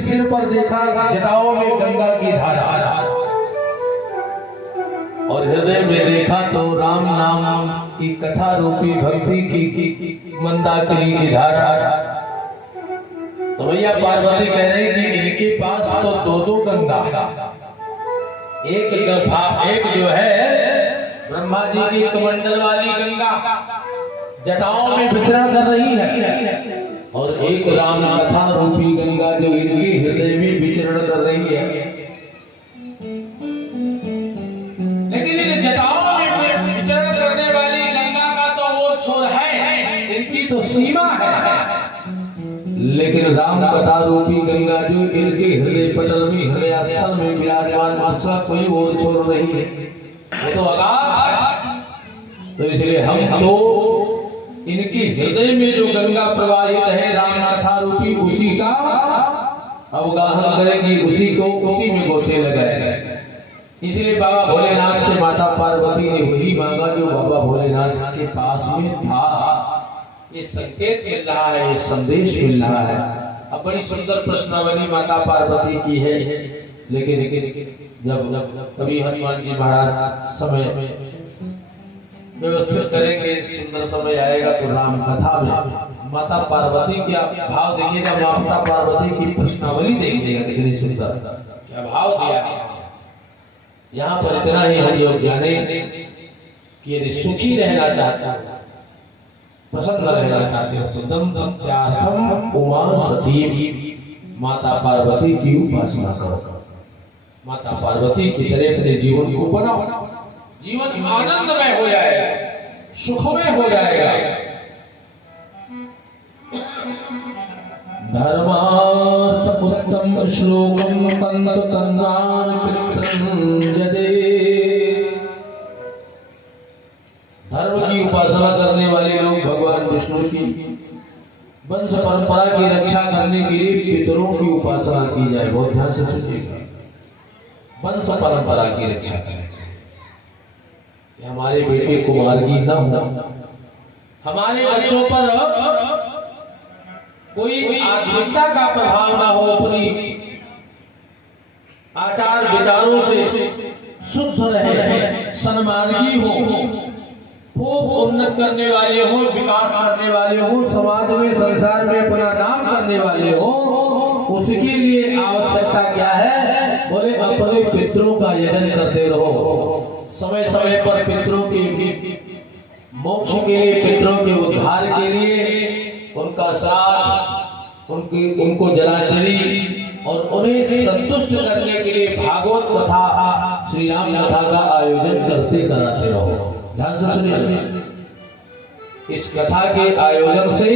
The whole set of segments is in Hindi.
सिर पर देखा जटाओं में गंगा की धारा और हृदय में देखा तो राम नाम की कथा रूपी भक्ति की मंदाकिनी की धारा। तो भैया पार्वती कह रही कि इनके पास तो दो दो गंगा, एक जो है ब्रह्मा जी की कमंडल वाली गंगा जटाओं में विचरण कर रही है और एक राम कथा रूपी गंगा जो इनके हृदय में विचरण कर रही है। लेकिन इन जटाओं में विचरण करने वाली गंगा का तो वो छोर है, इनकी तो सीमा है, लेकिन राम कथा रूपी गंगा जो इनके हृदय पटल में हृदय स्थल में विराजमान उसका कोई और छोर नहीं है, वो तो अगाध है। तो इसलिए हम तो इनके हृदय में जो गंगा प्रवाहित है राम कथा रूपी उसी का अवगाहन करेंगी, उसी में गोते लगाए। इसलिए बाबा भोलेनाथ से माता पार्वती ने वही मांगा जो बाबा भोलेनाथ के पास में था। ये संकेत मिल रहा है, ये संदेश मिल रहा है। अब बड़ी सुंदर प्रश्नावली माता पार्वती की है, लेकिन जब कभी हनुमान जी महाराज समय व्यवस्थित करेंगे, सुंदर समय आएगा तो राम कथा में माता पार्वती क्या भाव देखिएगा, माता पार्वती की प्रश्नावली देखिएगा कितनी सुंदर, क्या भाव दिया है। यहाँ पर इतना ही हम लोग जाने कि यदि सुखी रहना चाहते हो, प्रसन्न रहना चाहते हो तो दम दम त्यार्थम उमा सती माता पार्वती की उपासना करो। माता पार्वती की तरह अपने जीवन को बनाओ, जीवन आनंदमय हो जाएगा, सुखमय हो जाएगा। धर्मार्थ उत्तम श्लोकम कंद कंदान जदे। धर्म की उपासना करने वाले लोग भगवान विष्णु की वंश परंपरा की रक्षा करने के लिए पितरों की उपासना की जाए। बहुत ध्यान से सुनिएगा, वंश परंपरा की रक्षा करें। हमारे बेटे कुमार की न हो, हमारे बच्चों पर कोई आध्यात्मिकता का प्रभाव ना हो, अपनी आचार विचारों से शुद्ध रहे, सन्मार्गी हो, खूब उन्नत करने वाले हो, विकास करने वाले हो, समाज में संसार में अपना नाम करने वाले हो। उसके लिए आवश्यकता क्या है? बोले अपने पितरों का यजन करते रहो, समय समय पर पितरों के मोक्ष के लिए, पितरों के उद्धार के लिए उनका श्राद्ध, उनको जलांजलि और उन्हें संतुष्ट करने के लिए भागवत कथा, श्री राम कथा का आयोजन करते कराते रहो। ध्यान से सुनिए, इस कथा के आयोजन से,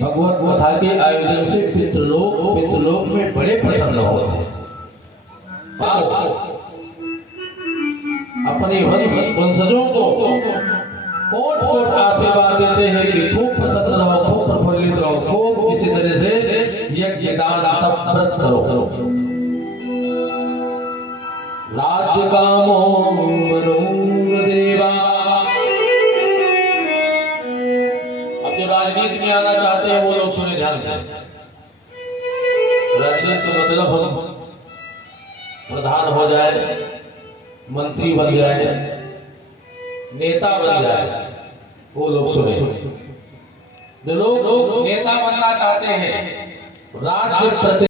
भगवत कथा के आयोजन से पितृलोक में बड़े प्रसन्न होते हैं। अपने वंशजों को कोट इसी तरह से यज्ञ दान तप व्रत करो। राज्य कामो मनोदेवा। अब जो राजनीति में आना चाहते हैं वो लोग सुने ध्यान से। राजनीति का मतलब हम प्रधान हो जाए, मंत्री बन जाए, नेता बन जाए, वो लोग सुने। जो लोग नेता बनना चाहते हैं, राज्य प्रति